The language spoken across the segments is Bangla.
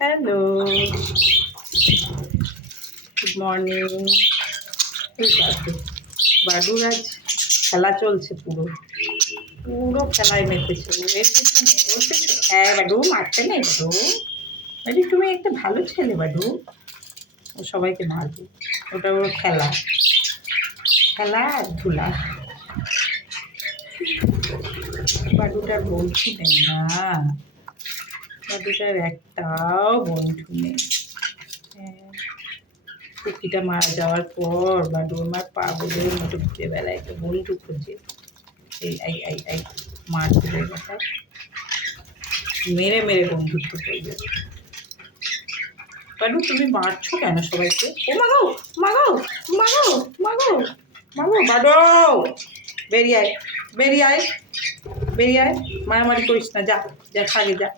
Hello, good morning. বাডুর আজ খেলা চলছে, পুরো পুরো খেলায় মেতেছে। হ্যাঁ বাডু, মারতে নেই বাডু। বাডু তুমি একটা ভালো ছেলে বাডু, ও সবাইকে মারবে। ওটা ওর খেলা, খেলা আর ধুলা। বাডুটার বন্ধু নেই না, বাডুটার একটাও বন্ধু নেই। হ্যাঁ, কুকিটা মারা যাওয়ার পর বাডু আমার পাগলের মতো ঘুরে বেড়ায়, একটা বন্ধু খুঁজে। এই মার দিলে কথা, মেরে মেরে বন্ধুত্ব করবে। বাডু তুমি মারছো কেন সবাইকে? ও মাগো মাগো মাগো মাগো মাগো বাডু, বেরিয়ে আয়, বেরিয়ে আয়, বেরিয়ে আয়, মারামারি করিস না, যা যা খাগে, যা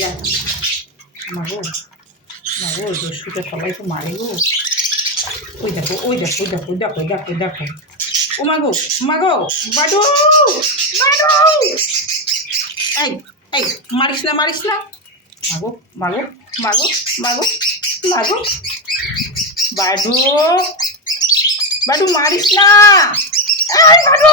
যা। মাগো মাগো, দস্যুটা সবাইকে মারে গো। ওই দেখো, ওই দেখো, দেখো দেখো দেখো দেখো। ও মাগো মাগো বাডু, বাডু, এই এই মারিস না, মারিস না। মাগো মাগো মাগো মাগো মাগো, বাডু, বাডু মারিস না, এই বাডু।